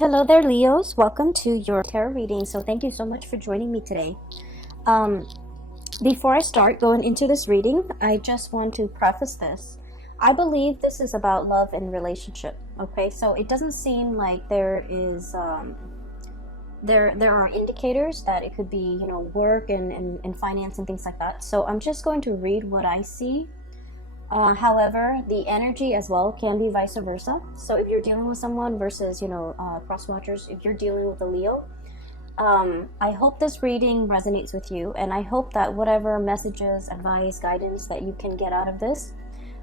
Hello there, Leos. Welcome to your tarot reading. So thank you so much for joining me today. Um, Before I start going into this reading, I just want to preface this. I believe this is about love and relationship. Okay, so it doesn't seem like there is there are indicators that it could be, work and finance and things like that. So I'm just going to read what I see. However, the energy as well can be vice versa. So if you're dealing with someone versus, cross watchers, if you're dealing with a Leo, I hope this reading resonates with you. And I hope that whatever messages, advice, guidance that you can get out of this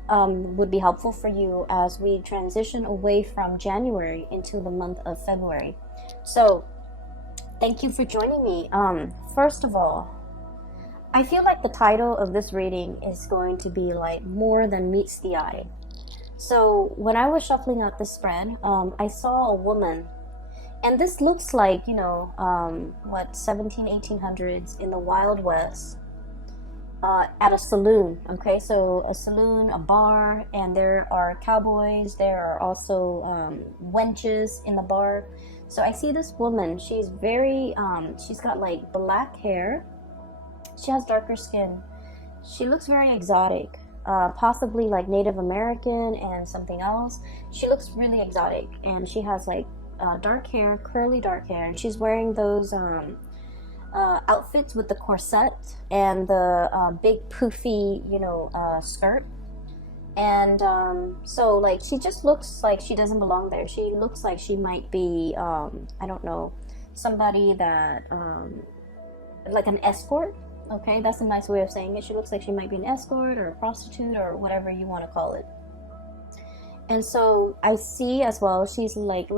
would be helpful for you as we transition away from January into the month of February. So thank you for joining me. First of all, I feel like the title of this reading is going to be like more than meets the eye. So when I was shuffling out the spread, I saw a woman, and this looks like, 1800s in the Wild West, at a saloon. Okay, so a saloon, a bar, and there are cowboys, there are also wenches in the bar. So I see this woman, she's very, she's got like black hair. She has darker skin. She looks very exotic, possibly like Native American and something else. She looks really exotic, and she has like dark hair, curly dark hair, and she's wearing those outfits with the corset and the big poofy, skirt. And so like she just looks like she doesn't belong there. She looks like she might be, I don't know, somebody that, like an escort. Okay, that's a nice way of saying it. She looks like she might be an escort or a prostitute or whatever you want to call it. And so I see as well, she's like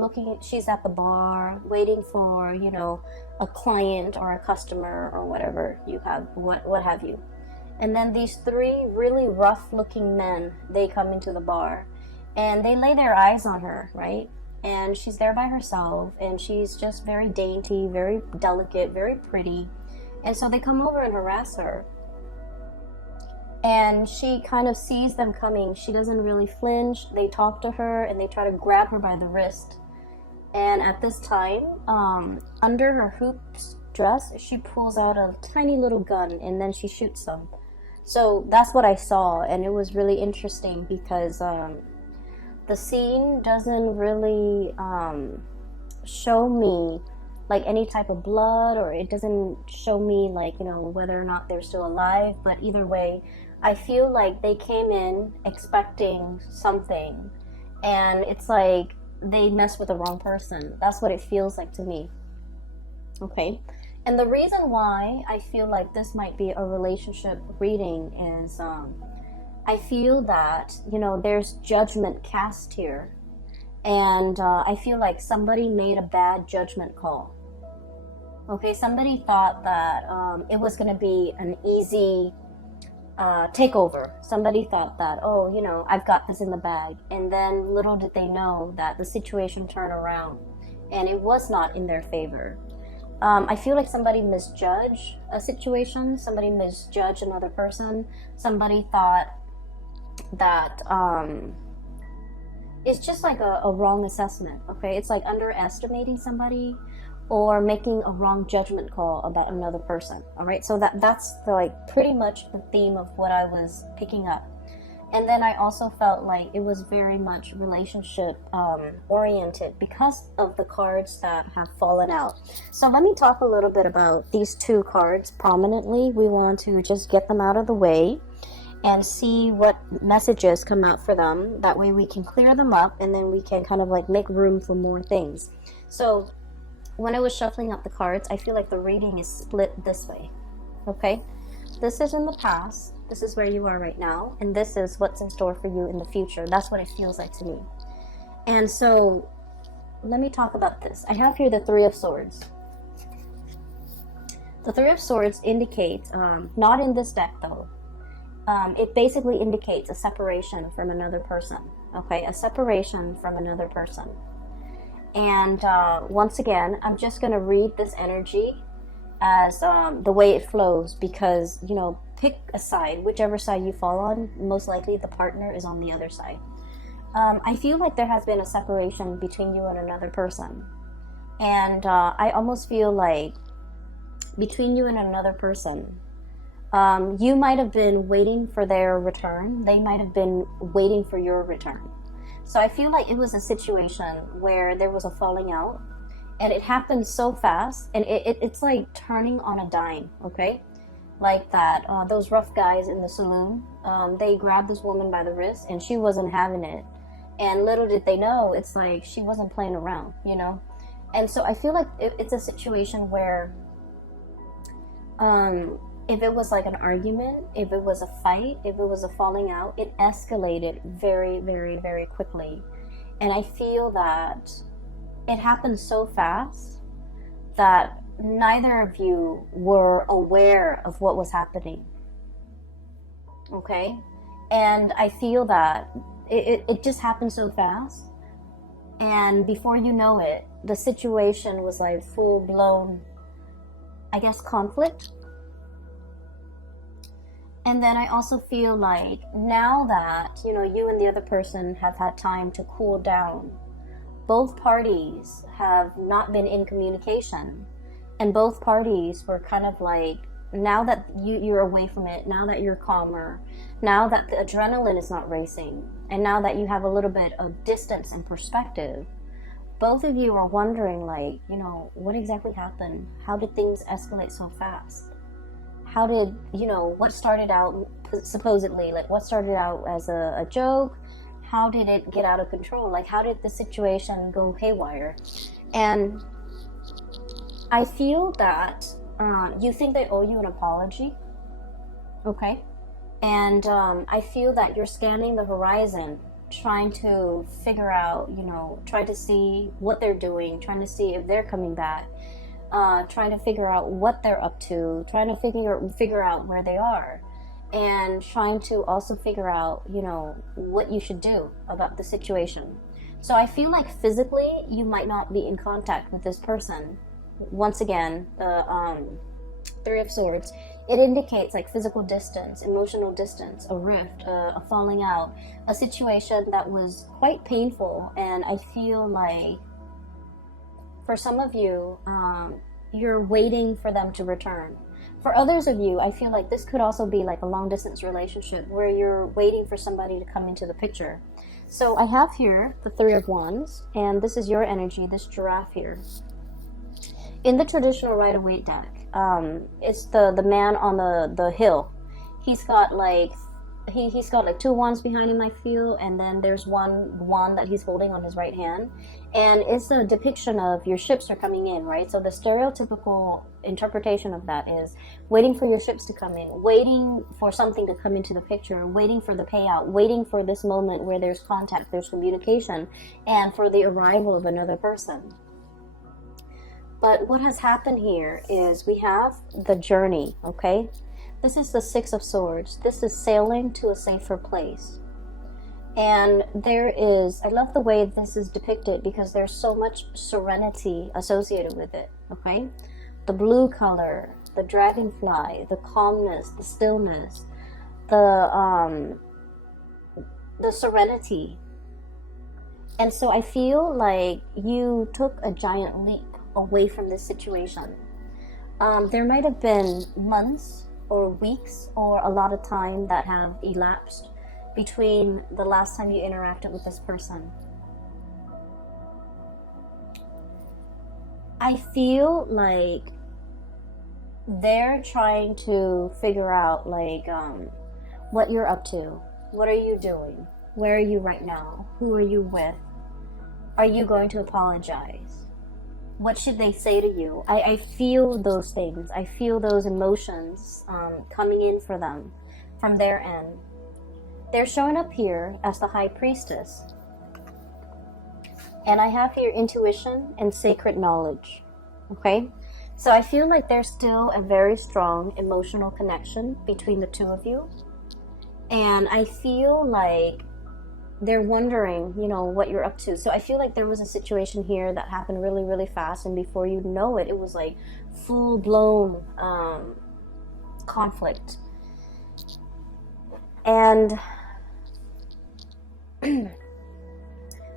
she's at the bar waiting for, a client or a customer or whatever you have, what have you. And then these three really rough looking men, they come into the bar and they lay their eyes on her, right? And she's there by herself, and she's just very dainty, very delicate, very pretty. And so they come over and harass her. And she kind of sees them coming. She doesn't really flinch. They talk to her and they try to grab her by the wrist. And at this time, under her hoops dress, she pulls out a tiny little gun and then she shoots them. So that's what I saw. And it was really interesting because the scene doesn't really show me like any type of blood, or it doesn't show me like, whether or not they're still alive. But either way, I feel like they came in expecting something, and it's like they messed with the wrong person. That's what it feels like to me. Okay, and the reason why I feel like this might be a relationship reading is I feel that, there's judgment cast here. And I feel like somebody made a bad judgment call. Okay, somebody thought that it was going to be an easy takeover. Somebody thought that, I've got this in the bag. And then little did they know that the situation turned around and it was not in their favor. I feel like somebody misjudged a situation. Somebody misjudged another person. Somebody thought that it's just like a wrong assessment. Okay, it's like underestimating somebody or making a wrong judgment call about another person. All right, so that's pretty much the theme of what I was picking up. And then I also felt like it was very much relationship oriented because of the cards that have fallen out. So let me talk a little bit about these two cards prominently. We want to just get them out of the way and see what messages come out for them. That way we can clear them up, and then we can kind of like make room for more things. So when I was shuffling up the cards, I feel like the reading is split this way. Okay, this is in the past, this is where you are right now, and this is what's in store for you in the future. That's what it feels like to me. And so let me talk about this. I have here the Three of Swords. The Three of Swords indicates, not in this deck though, it basically indicates a separation from another person. Okay, a separation from another person. And once again, I'm just going to read this energy as the way it flows, because, pick a side, whichever side you fall on. Most likely the partner is on the other side. I feel like there has been a separation between you and another person. And I almost feel like between you and another person, you might have been waiting for their return. They might have been waiting for your return. So I feel like it was a situation where there was a falling out, and it happened so fast, and it's like turning on a dime, okay? Like that, those rough guys in the saloon, they grabbed this woman by the wrist, and she wasn't having it. And little did they know, it's like she wasn't playing around, you know? And so I feel like it's a situation where if it was like an argument, if it was a fight, if it was a falling out, it escalated very, very, very quickly. And I feel that it happened so fast that neither of you were aware of what was happening. Okay? And I feel that it just happened so fast. And before you know it, the situation was like full blown, I guess, conflict. And then I also feel like now that, you know, you and the other person have had time to cool down, both parties have not been in communication. And both parties were kind of like, now that you're away from it, now that you're calmer, now that the adrenaline is not racing, and now that you have a little bit of distance and perspective, both of you are wondering, like, you know, what exactly happened? How did things escalate so fast? How did, you know, what started out supposedly, like what started out as a joke, how did it get out of control? Like, how did the situation go haywire? And I feel that you think they owe you an apology, okay? And I feel that you're scanning the horizon, trying to figure out, you know, trying to see what they're doing, trying to see if they're coming back, trying to figure out what they're up to, trying to figure out where they are, and trying to also figure out, you know, what you should do about the situation. So I feel like physically you might not be in contact with this person. Once again, the Three of Swords, it indicates like physical distance, emotional distance, a rift, a falling out, a situation that was quite painful. And I feel like for some of you, you're waiting for them to return. For others of you, I feel like this could also be like a long distance relationship where you're waiting for somebody to come into the picture. So I have here the Three of Wands, and this is your energy, this giraffe here. In the traditional Rider-Waite deck, it's the man on the hill. He's got like he's got like two wands behind him, I feel, and then there's one wand that he's holding on his right hand, and it's a depiction of your ships are coming in, right? So the stereotypical interpretation of that is waiting for your ships to come in, waiting for something to come into the picture, waiting for the payout, waiting for this moment where there's contact, there's communication, and for the arrival of another person. But what has happened here is we have the journey, okay? This is the Six of Swords. This is sailing to a safer place. And there is, I love the way this is depicted because there's so much serenity associated with it, okay? The blue color, the dragonfly, the calmness, the stillness, the serenity. And so I feel like you took a giant leap away from this situation. There might have been months or weeks or a lot of time that have elapsed between the last time you interacted with this person. I feel like they're trying to figure out like what you're up to. What are you doing? Where are you right now? Who are you with? Are you going to apologize? What should they say to you? I feel those things. I feel those emotions coming in for them from their end. They're showing up here as the High Priestess. And I have here intuition and sacred knowledge. Okay? So I feel like there's still a very strong emotional connection between the two of you. And I feel like they're wondering, you know, what you're up to. So I feel like there was a situation here that happened really, really fast, and before you know it, it was like full-blown conflict. And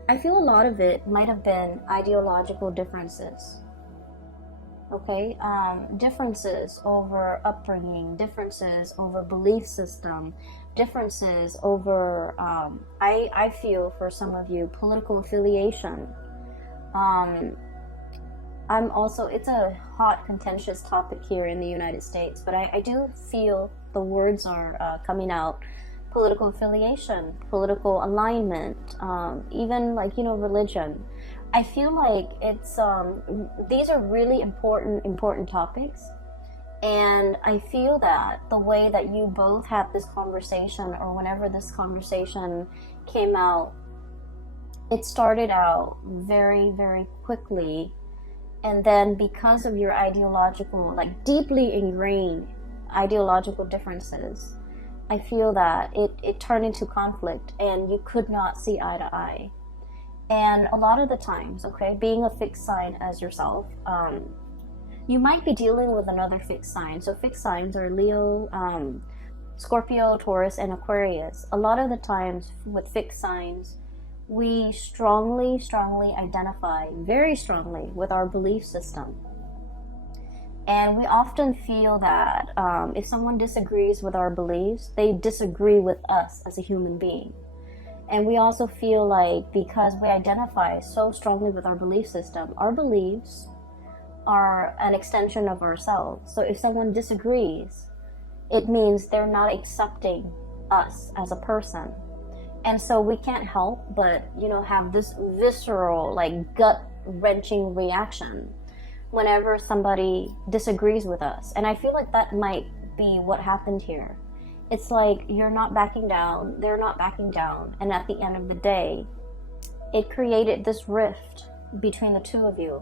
I feel a lot of it might have been ideological differences. Okay, differences over upbringing, differences over belief system, differences over, I feel for some of you, political affiliation. I'm also, it's a hot, contentious topic here in the United States, but I do feel the words are coming out. Political affiliation, political alignment, even like, religion. I feel like it's these are really important topics, and I feel that the way that you both had this conversation, or whenever this conversation came out, it started out very, very quickly, and then because of your ideological, like deeply ingrained ideological differences, I feel that it turned into conflict, and you could not see eye to eye. And a lot of the times, okay, being a fixed sign as yourself, you might be dealing with another fixed sign. So fixed signs are Leo, Scorpio, Taurus, and Aquarius. A lot of the times with fixed signs, we strongly identify, very strongly, with our belief system. And we often feel that if someone disagrees with our beliefs, they disagree with us as a human being. And we also feel like because we identify so strongly with our belief system, our beliefs are an extension of ourselves. So if someone disagrees, it means they're not accepting us as a person. And so we can't help but, have this visceral, like gut-wrenching reaction whenever somebody disagrees with us. And I feel like that might be what happened here. It's like you're not backing down, they're not backing down, and at the end of the day, it created this rift between the two of you.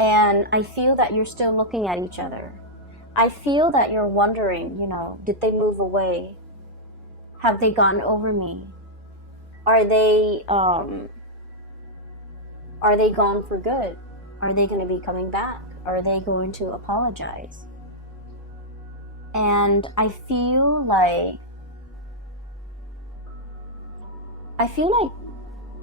And I feel that you're still looking at each other. I feel that you're wondering, did they move away? Have they gotten over me? Are they gone for good? Are they going to be coming back? Are they going to apologize? And I feel like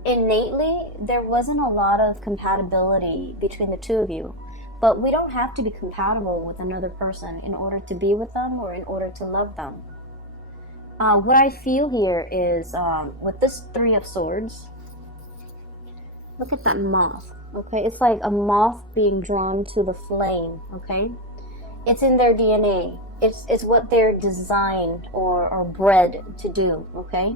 innately there wasn't a lot of compatibility between the two of you. But we don't have to be compatible with another person in order to be with them or in order to love them. What I feel here is with this Three of Swords, look at that moth, okay? It's like a moth being drawn to the flame, okay? It's in their DNA. It's what they're designed or bred to do, okay?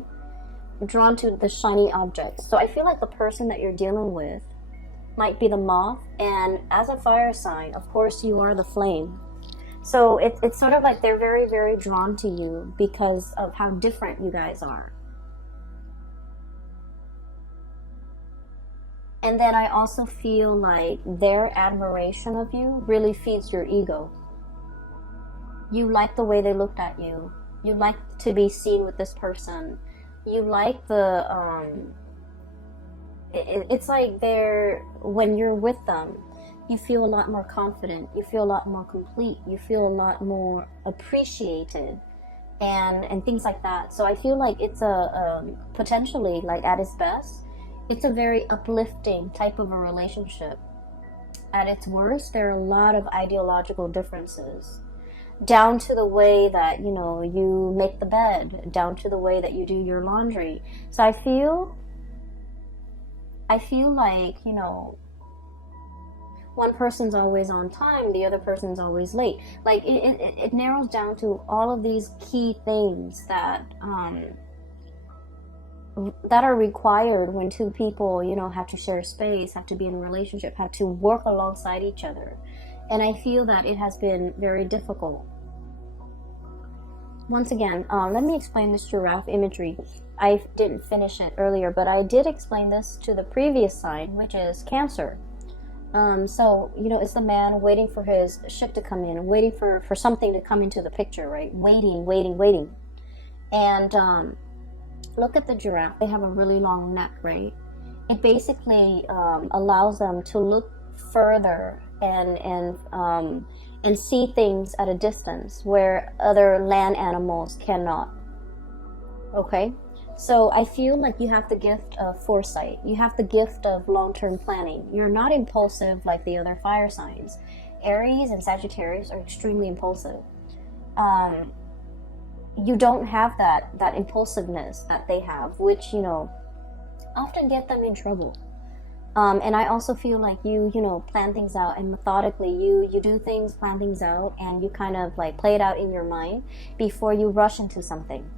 Drawn to the shiny objects. So I feel like the person that you're dealing with might be the moth, and as a fire sign, of course, you are the flame. So it's sort of like they're very, very drawn to you because of how different you guys are. And then I also feel like their admiration of you really feeds your ego. You like the way they looked at you. You like to be seen with this person. You like the, it's like when you're with them, you feel a lot more confident. You feel a lot more complete. You feel a lot more appreciated and things like that. So I feel like it's potentially, like at its best, it's a very uplifting type of a relationship. At its worst, there are a lot of ideological differences. Down to the way that, you make the bed, down to the way that you do your laundry. So I feel like, one person's always on time, the other person's always late. Like, it narrows down to all of these key things that are required when two people, have to share space, have to be in a relationship, have to work alongside each other. And I feel that it has been very difficult. Once again, let me explain this giraffe imagery. I didn't finish it earlier, but I did explain this to the previous sign, which is Cancer. So, it's the man waiting for his ship to come in, waiting for something to come into the picture, right? Waiting. And look at the giraffe. They have a really long neck, right? It basically allows them to look further and see things at a distance where other land animals cannot. Okay? So I feel like you have the gift of foresight. You have the gift of long-term planning. You're not impulsive like the other fire signs. Aries and Sagittarius are extremely impulsive. You don't have that impulsiveness that they have, which, you know, often get them in trouble. And I also feel like you know, plan things out, and methodically you do things, plan things out, and you kind of like play it out in your mind before you rush into something.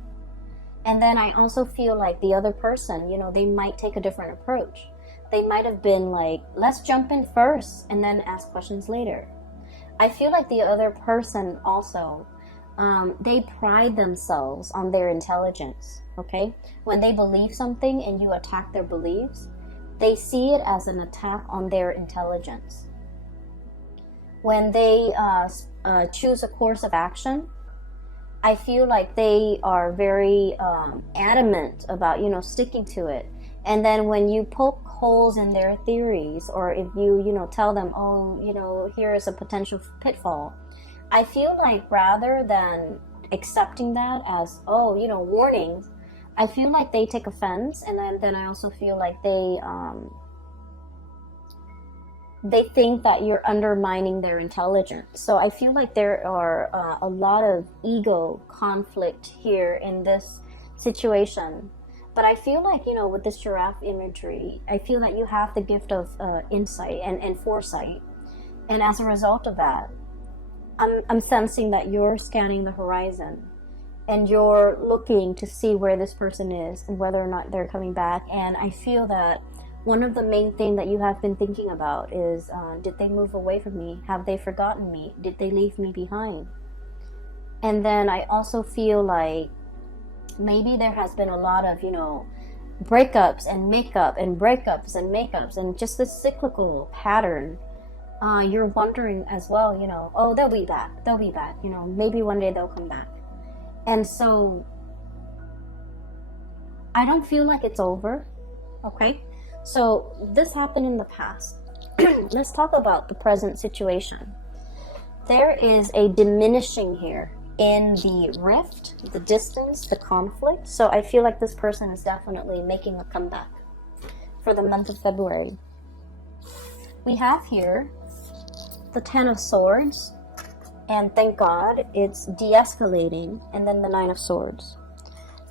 And then I also feel like the other person, you know, they might take a different approach. They might have been like, let's jump in first and then ask questions later. I feel like the other person also, they pride themselves on their intelligence, okay? When they believe something and you attack their beliefs, they see it as an attack on their intelligence. When they choose a course of action, I feel like they are very adamant about, you know, sticking to it. And then when you poke holes in their theories, or if you know, tell them, oh, you know, here is a potential pitfall, I feel like rather than accepting that as, oh, you know, warnings, I feel like they take offense. And then I also feel like they think that you're undermining their intelligence. So I feel like there are a lot of ego conflict here in this situation. But I feel like, you know, with this giraffe imagery, I feel that you have the gift of insight and foresight. And as a result of that, I'm sensing that you're scanning the horizon and you're looking to see where this person is and whether or not they're coming back. And I feel that one of the main things that you have been thinking about is, did they move away from me? Have they forgotten me? Did they leave me behind? And then I also feel like maybe there has been a lot of, you know, breakups and makeup and breakups and makeups and just this cyclical pattern. You're wondering as well, you know, oh, they'll be back, you know, maybe one day they'll come back. And so I don't feel like it's over, okay? So this happened in the past. Let's talk about the present situation. There is a diminishing here in the rift, the distance, the conflict. So I feel like this person is definitely making a comeback for the month of February. We have here the Ten of Swords, and thank God it's de-escalating, and then the Nine of Swords.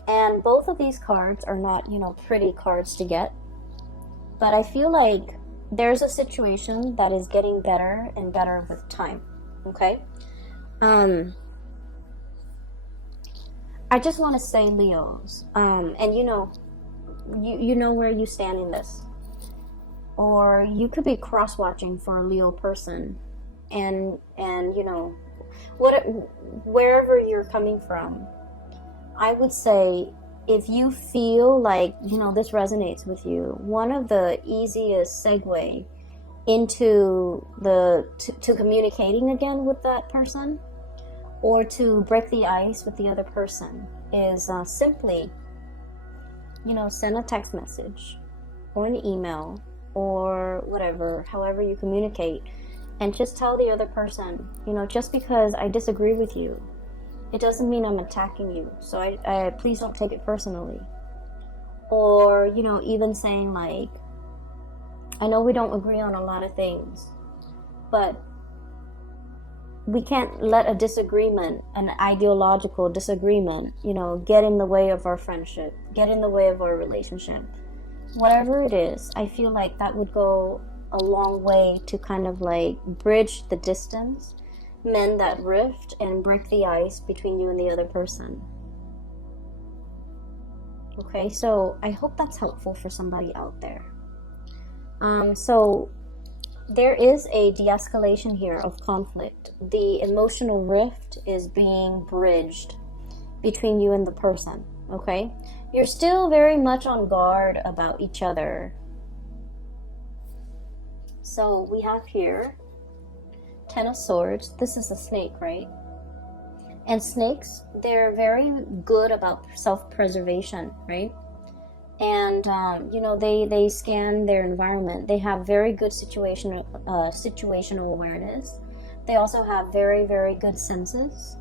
And both of these cards are not, you know, pretty cards to get. But I feel like there's a situation that is getting better and better with time, okay? I just want to say, Leos, and you know where you stand in this. Or you could be cross-watching for a Leo person, and you know, wherever you're coming from, I would say, if you feel like, you know, this resonates with you, one of the easiest segue into to communicating again with that person, or to break the ice with the other person, is simply, you know, send a text message or an email or whatever, however you communicate, and just tell the other person, you know, just because I disagree with you, it doesn't mean I'm attacking you, so I please don't take it personally. Or, you know, even saying like, I know we don't agree on a lot of things, but we can't let a disagreement, an ideological disagreement, you know, get in the way of our friendship, get in the way of our relationship. Whatever it is, I feel like that would go a long way to kind of like bridge the distance, mend that rift, and break the ice between you and the other person. Okay, so I hope that's helpful for somebody out there. So there is a de-escalation here of conflict. The emotional rift is being bridged between you and the person, okay? You're still very much on guard about each other. So we have here Ten of Swords. This is a snake, right? And snakes, they're very good about self-preservation, right? And you know, they scan their environment. They have very good situational awareness. They also have very, very good senses.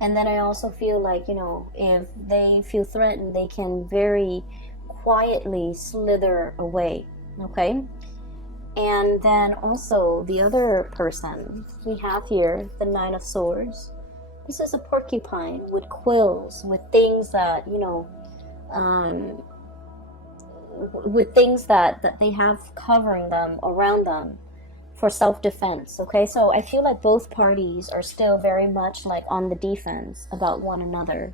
And then I also feel like, you know, if they feel threatened, they can very quietly slither away, okay? And then also the other person we have here, the Nine of Swords. This is a porcupine with quills, with things that, you know, with things that they have covering them, around them, for self-defense. Okay, so I feel like both parties are still very much like on the defense about one another.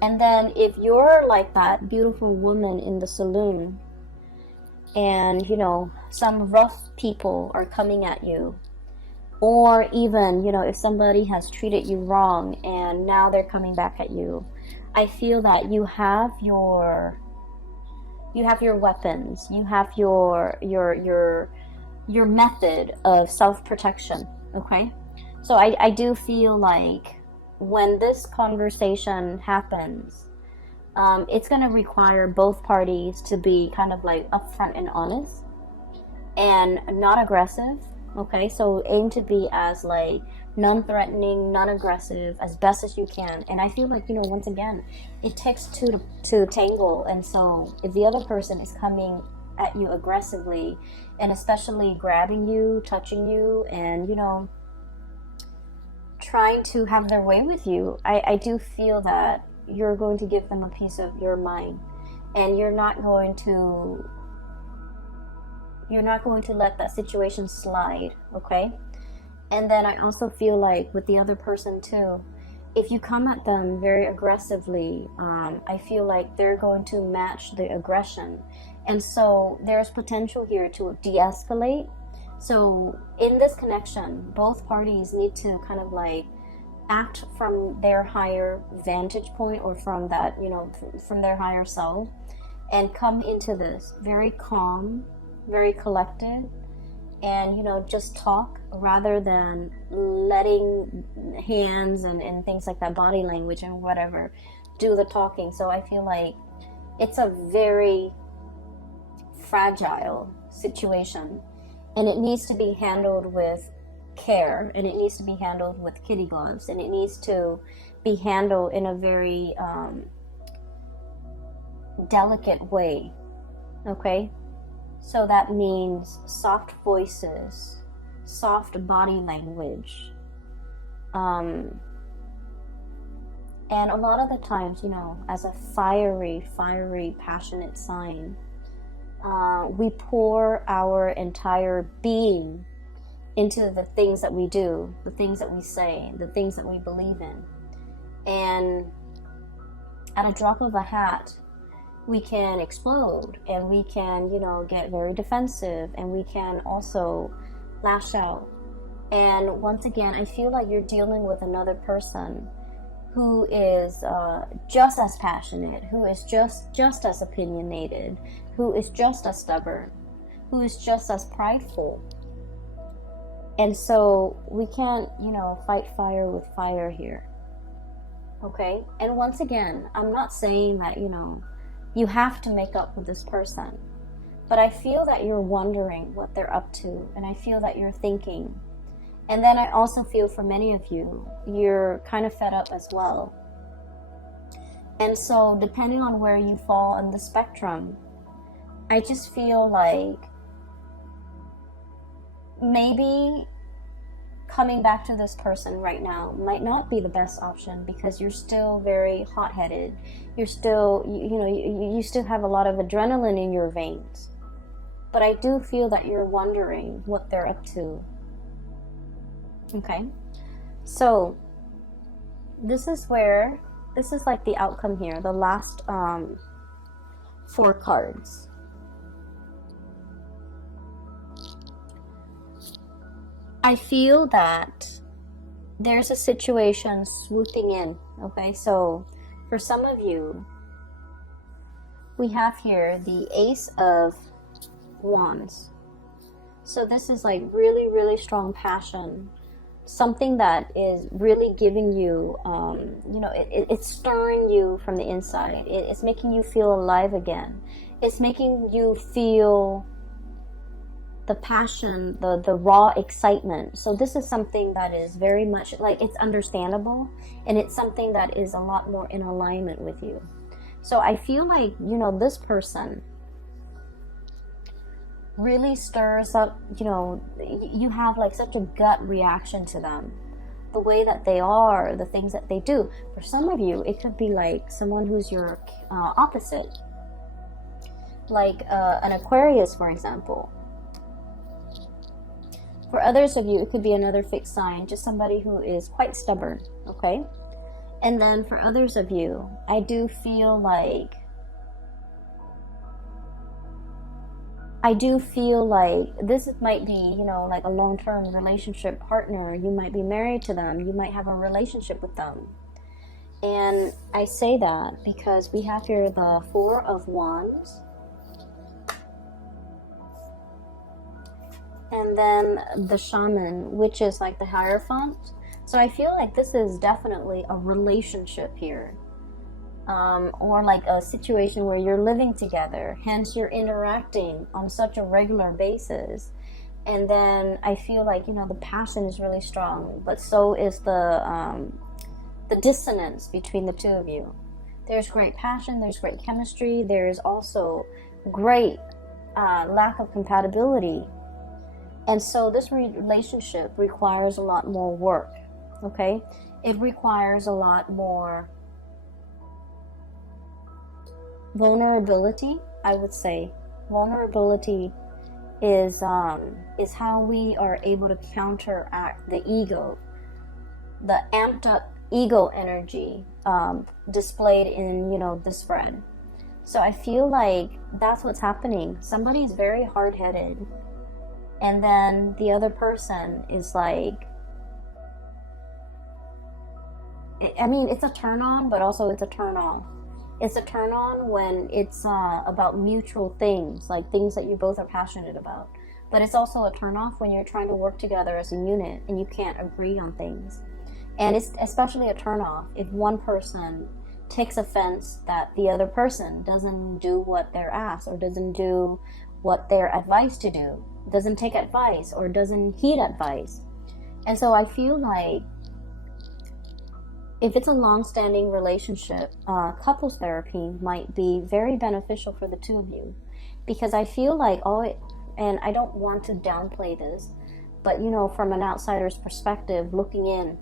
And then if you're like that beautiful woman in the saloon, and you know, some rough people are coming at you, or even, you know, if somebody has treated you wrong and now they're coming back at you, I feel that you have your weapons, you have your method of self-protection, okay? So I do feel like when this conversation happens, it's going to require both parties to be kind of like upfront and honest and not aggressive, okay? So aim to be as like non-threatening, non-aggressive as best as you can. And I feel like, you know, once again, it takes two to tangle. And so if the other person is coming at you aggressively, and especially grabbing you, touching you, and, you know, trying to have their way with you, I do feel that you're going to give them a piece of your mind, and you're not going to let that situation slide, okay? And then I also feel like with the other person too, if you come at them very aggressively, I feel like they're going to match the aggression. And so there's potential here to de-escalate. So in this connection, both parties need to kind of like act from their higher vantage point, or from that, you know, from their higher self, and come into this very calm, very collected, and, you know, just talk rather than letting hands and things like that, body language and whatever, do the talking. So I feel like it's a very fragile situation, and it needs to be handled with care, and it needs to be handled with kitty gloves, and it needs to be handled in a very delicate way, okay? So that means soft voices, soft body language, and a lot of the times, you know, as a fiery, passionate sign, we pour our entire being into the things that we do, the things that we say, the things that we believe in. And at a drop of a hat, we can explode, and we can, you know, get very defensive, and we can also lash out. And once again, I feel like you're dealing with another person who is just as passionate, who is just as opinionated, who is just as stubborn, who is just as prideful. And so we can't, you know, fight fire with fire here, okay? And once again, I'm not saying that, you know, you have to make up with this person, but I feel that you're wondering what they're up to, and I feel that you're thinking. And then I also feel for many of you, you're kind of fed up as well. And so depending on where you fall on the spectrum, I just feel like maybe coming back to this person right now might not be the best option, because you're still very hot-headed. You're still, you still have a lot of adrenaline in your veins. But I do feel that you're wondering what they're up to. Okay? So this is like the outcome here, the last 4 cards. I feel that there's a situation swooping in, okay? So for some of you, we have here the Ace of Wands. So this is like really, really strong passion. Something that is really giving you, it's stirring you from the inside. It's making you feel alive again. It's making you feel the passion, the raw excitement. So this is something that is very much like, it's understandable, and it's something that is a lot more in alignment with you. So I feel like, you know, this person really stirs up, you know, you have like such a gut reaction to them. The way that they are, the things that they do. For some of you, it could be like someone who's your opposite. Like an Aquarius, for example. For others of you, it could be another fixed sign, just somebody who is quite stubborn, okay? And then for others of you, I do feel like this might be, you know, like a long-term relationship partner. You might be married to them. You might have a relationship with them. And I say that because we have here the Four of Wands. And then the Shaman, which is like the Hierophant. So I feel like this is definitely a relationship here. Or like a situation where you're living together, hence you're interacting on such a regular basis. And then I feel like, you know, the passion is really strong, but so is the dissonance between the two of you. There's great passion, there's great chemistry, there's also great lack of compatibility. And so this relationship requires a lot more work, okay? It requires a lot more vulnerability, I would say. Vulnerability is how we are able to counteract the ego, the amped up ego energy displayed in, you know, the spread. So I feel like that's what's happening. Somebody's very hard-headed, and then the other person is like, I mean, it's a turn on, but also it's a turn off. It's a turn on when it's about mutual things, like things that you both are passionate about. But it's also a turn off when you're trying to work together as a unit and you can't agree on things. And it's especially a turn off if one person takes offense that the other person doesn't do what they're asked, or doesn't do what they're advised to do, doesn't take advice, or doesn't heed advice. And so I feel like if it's a long-standing relationship, couples therapy might be very beneficial for the two of you. Because I feel like and I don't want to downplay this, but you know, from an outsider's perspective, looking in,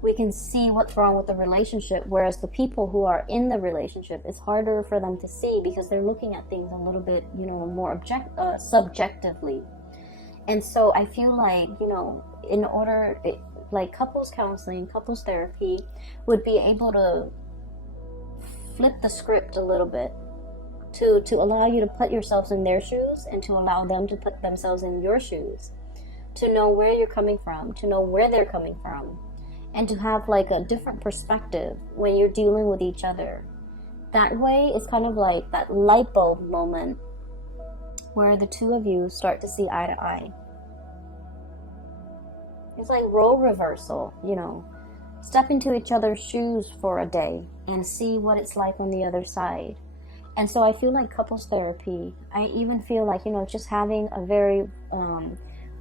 we can see what's wrong with the relationship, whereas the people who are in the relationship, it's harder for them to see because they're looking at things a little bit, you know, more subjectively. And so I feel like, you know, like couples counseling, couples therapy would be able to flip the script a little bit to allow you to put yourselves in their shoes and to allow them to put themselves in your shoes, to know where you're coming from, to know where they're coming from, and to have like a different perspective when you're dealing with each other. That way, it's kind of like that light bulb moment where the two of you start to see eye to eye. It's like role reversal, you know. Step into each other's shoes for a day and see what it's like on the other side. And so I feel like couples therapy, I even feel like, you know, just having a very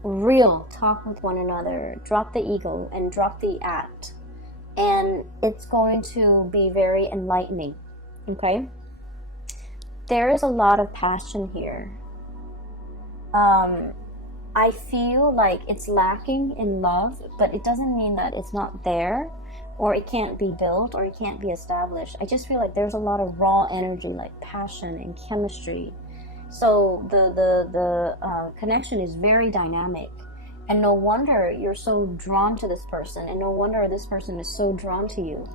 real talk with one another, drop the ego and drop the act. And it's going to be very enlightening, okay? There is a lot of passion here. I feel like it's lacking in love, but it doesn't mean that it's not there, or it can't be built, or it can't be established. I just feel like there's a lot of raw energy, like passion and chemistry. So the connection is very dynamic, and no wonder you're so drawn to this person, and no wonder this person is so drawn to you,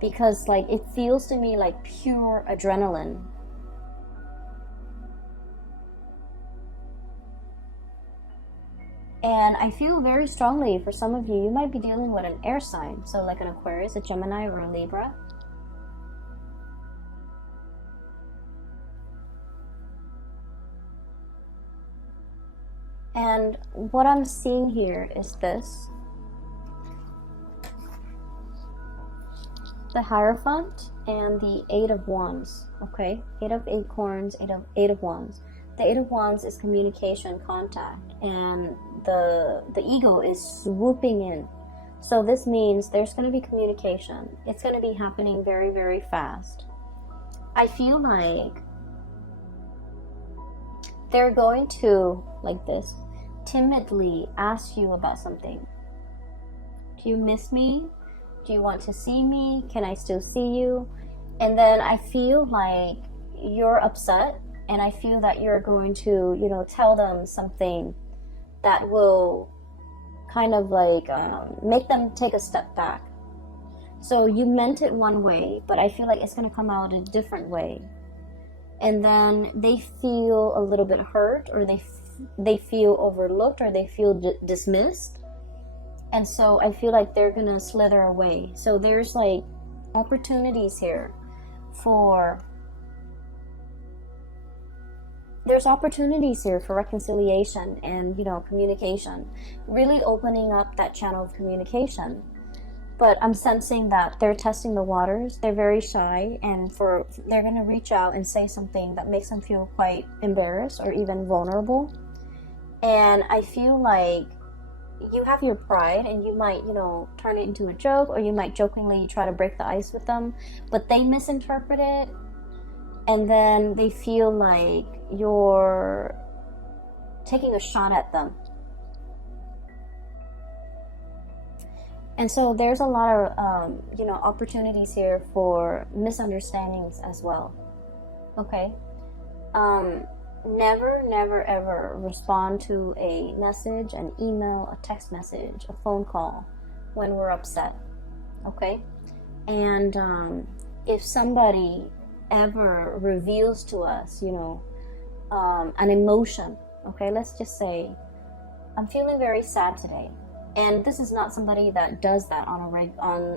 because like it feels to me like pure adrenaline. And I feel very strongly for some of you, you might be dealing with an air sign. So like an Aquarius, a Gemini, or a Libra. And what I'm seeing here is this. The Hierophant and the Eight of Wands. Okay? Eight of Acorns, Eight of Wands. The Eight of Wands is communication, contact, and the ego is swooping in. So this means there's going to be communication. It's going to be happening very, very fast. I feel like they're going to, like this, timidly ask you about something. Do you miss me? Do you want to see me? Can I still see you? And then I feel like you're upset, and I feel that you're going to, you know, tell them something that will kind of like make them take a step back. So you meant it one way, but I feel like it's going to come out a different way. And then they feel a little bit hurt, or they feel overlooked, or they feel dismissed. And so I feel like they're going to slither away. So there's like opportunities here for reconciliation and, you know, communication, really opening up that channel of communication. But I'm sensing that they're testing the waters. They're very shy, and they're going to reach out and say something that makes them feel quite embarrassed or even vulnerable. And I feel like you have your pride, and you might, you know, turn it into a joke, or you might jokingly try to break the ice with them, but they misinterpret it, and then they feel like you're taking a shot at them. And so there's a lot of, you know, opportunities here for misunderstandings as well. Okay? Never, ever respond to a message, an email, a text message, a phone call when we're upset. Okay? And if somebody ever reveals to us, you know, an emotion, okay, let's just say, I'm feeling very sad today. And this is not somebody that does that on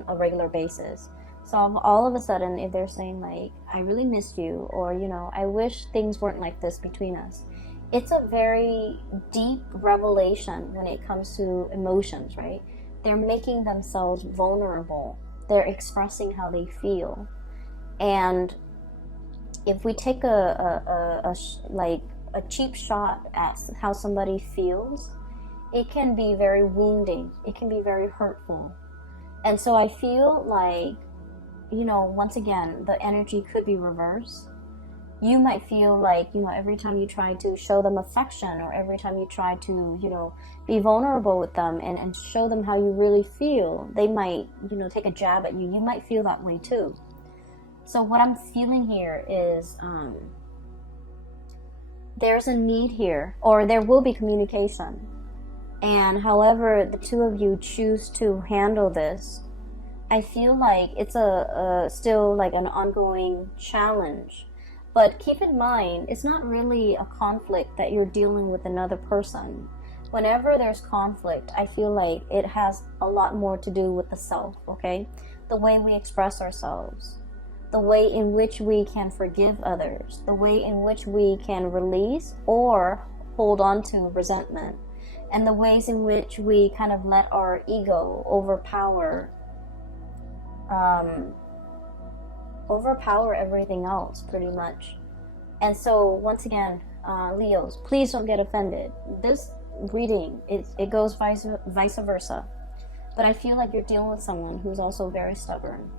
a regular basis. So all of a sudden, if they're saying like, I really miss you, or, you know, I wish things weren't like this between us, it's a very deep revelation when it comes to emotions, right? They're making themselves vulnerable. They're expressing how they feel. And if we take a cheap shot at how somebody feels, it can be very wounding. It can be very hurtful. And so I feel like, you know, once again, the energy could be reversed. You might feel like, you know, every time you try to show them affection, or every time you try to, you know, be vulnerable with them and show them how you really feel, they might, you know, take a jab at you. You might feel that way too. So what I'm feeling here is there's a need here, or there will be communication. And however the two of you choose to handle this, I feel like it's still like an ongoing challenge. But keep in mind, it's not really a conflict that you're dealing with another person. Whenever there's conflict, I feel like it has a lot more to do with the self, okay? The way we express ourselves, the way in which we can forgive others, the way in which we can release or hold on to resentment, and the ways in which we kind of let our ego overpower everything else, pretty much. And so once again, Leos, please don't get offended. This reading, it goes vice versa. But I feel like you're dealing with someone who's also very stubborn,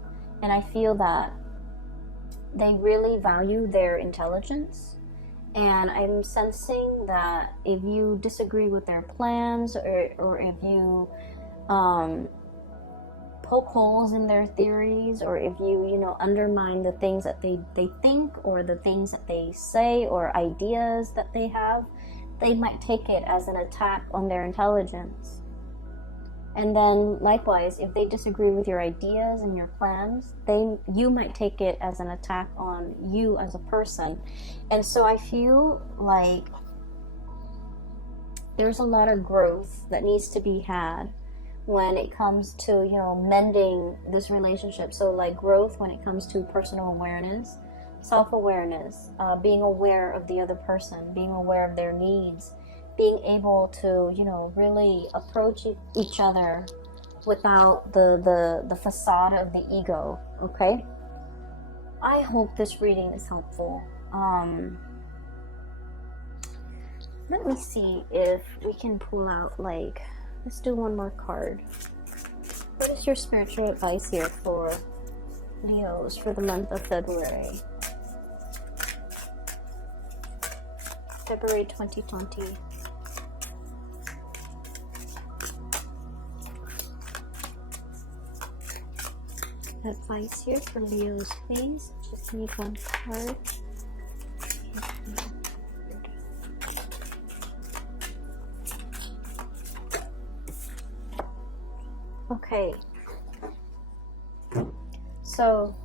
and I feel that they really value their intelligence. And I'm sensing that if you disagree with their plans, or if you poke holes in their theories, or if you know, undermine the things that they think, or the things that they say, or ideas that they have, they might take it as an attack on their intelligence. And then likewise, if they disagree with your ideas and your plans, you might take it as an attack on you as a person. And so I feel like there's a lot of growth that needs to be had when it comes to, you know, mending this relationship. So like growth when it comes to personal awareness, self-awareness, being aware of the other person, being aware of their needs, being able to, you know, really approach each other without the facade of the ego. Okay, I hope this reading is helpful. Let me see if we can pull out, like, let's do one more card. What is your spiritual advice here for Leos for the month of February? February 2020. Advice here for Leos, please. Just need one card. Okay. So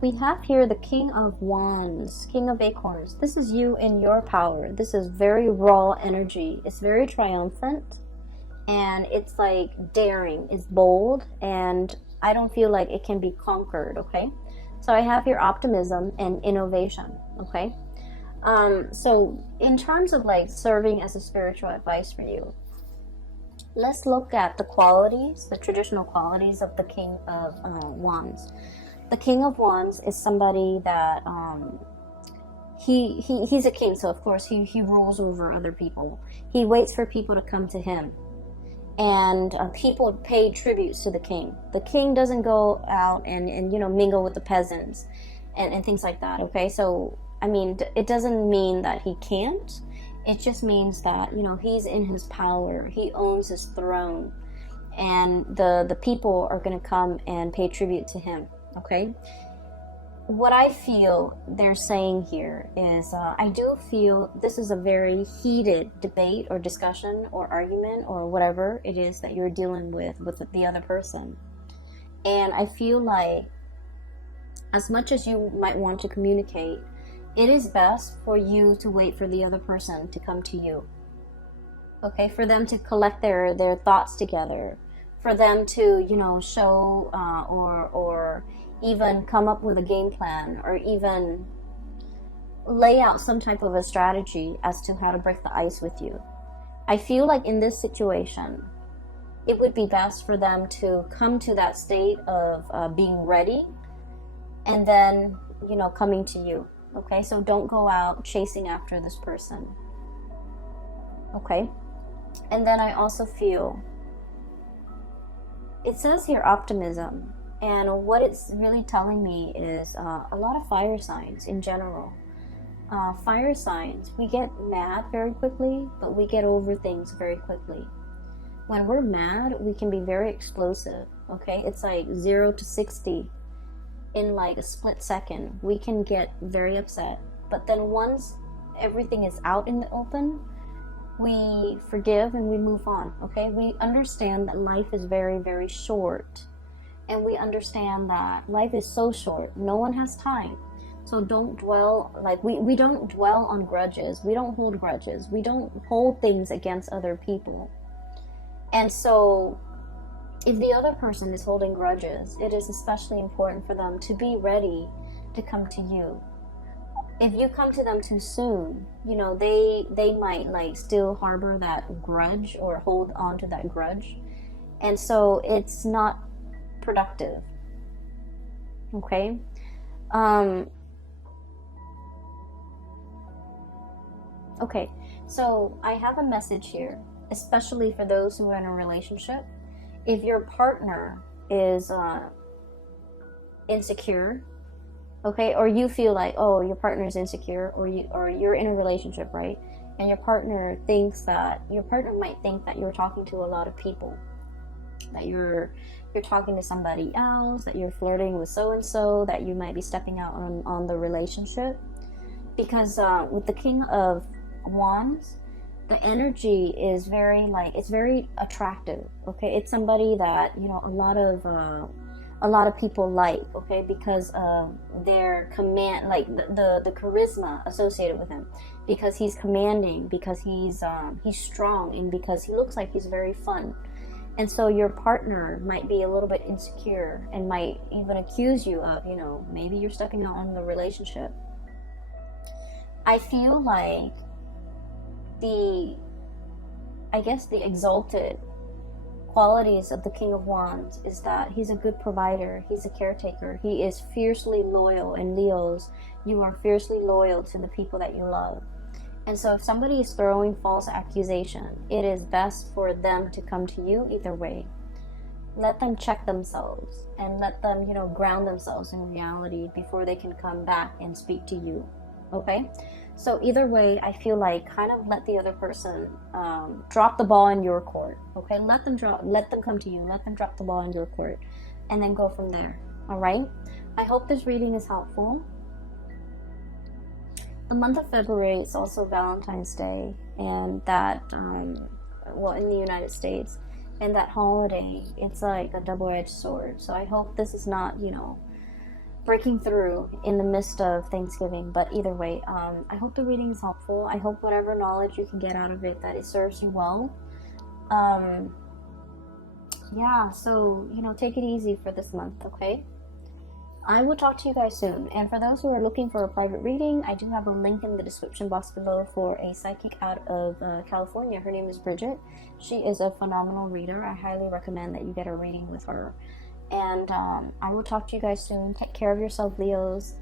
we have here the King of Wands, King of Acorns. This is you in your power. This is very raw energy. It's very triumphant, and it's like daring. It's bold, and I don't feel like it can be conquered, okay? So I have here optimism and innovation, okay? So in terms of like serving as a spiritual advice for you, let's look at the qualities, the traditional qualities of the King of Wands. The King of Wands is somebody that he's a king, so of course he rules over other people. He waits for people to come to him, and people pay tributes to the king. The king doesn't go out and you know, mingle with the peasants and things like that, okay? So I mean, it doesn't mean that he can't. It just means that, you know, he's in his power. He owns his throne, and the people are going to come and pay tribute to him, okay? What I feel they're saying here is, I do feel this is a very heated debate or discussion or argument or whatever it is that you're dealing with the other person. And I feel like as much as you might want to communicate, it is best for you to wait for the other person to come to you. Okay, for them to collect their thoughts together, for them to, you know, show or even come up with a game plan, or even lay out some type of a strategy as to how to break the ice with you. I feel like in this situation, it would be best for them to come to that state of being ready, and then, you know, coming to you. Okay, so don't go out chasing after this person. Okay, and then I also feel, it says here optimism, and what it's really telling me is a lot of fire signs in general. Fire signs, we get mad very quickly, but we get over things very quickly. When we're mad, we can be very explosive, okay? It's like 0 to 60 in like a split second. We can get very upset, but then once everything is out in the open, we forgive and we move on, okay? We understand that life is very, very short, and we understand that life is so short. No one has time. So don't dwell, like we don't dwell on grudges. We don't hold grudges. We don't hold things against other people. And so if the other person is holding grudges, it is especially important for them to be ready to come to you. If you come to them too soon, you know, they might like still harbor that grudge or hold on to that grudge. And so it's not productive. Okay? Okay, so I have a message here, especially for those who are in a relationship. If your partner is insecure, okay, or you feel like, oh, your partner is insecure, or you're in a relationship, right? And your partner might think that you're talking to a lot of people, that you're talking to somebody else, that you're flirting with so and so, that you might be stepping out on the relationship. Because with the King of Wands, the energy is very it's very attractive, okay? It's somebody that, you know, a lot of people like, okay, because of their command, like the charisma associated with him, because he's commanding, because he's strong, and because he looks like he's very fun. And so your partner might be a little bit insecure and might even accuse you of, you know, maybe you're stepping out on the relationship. I feel like the exalted qualities of the King of Wands is that he's a good provider, he's a caretaker, he is fiercely loyal. And Leos, you are fiercely loyal to the people that you love. And so if somebody is throwing false accusation, it is best for them to come to you either way. Let them check themselves and let them, you know, ground themselves in reality before they can come back and speak to you. Okay? So either way, I feel like kind of let the other person drop the ball in your court. Okay? Let them come to you. Let them drop the ball in your court, and then go from there. All right? I hope this reading is helpful. The month of February is also Valentine's Day, and that, well, in the United States, and that holiday, it's like a double-edged sword. So I hope this is not, you know, breaking through in the midst of Thanksgiving. But either way, I hope the reading is helpful. I hope whatever knowledge you can get out of it, that it serves you well. Yeah, so, you know, take it easy for this month, okay? I will talk to you guys soon. And for those who are looking for a private reading, I do have a link in the description box below for a psychic out of California. Her name is Bridget. She is a phenomenal reader. I highly recommend that you get a reading with her. And I will talk to you guys soon. Take care of yourself, Leos.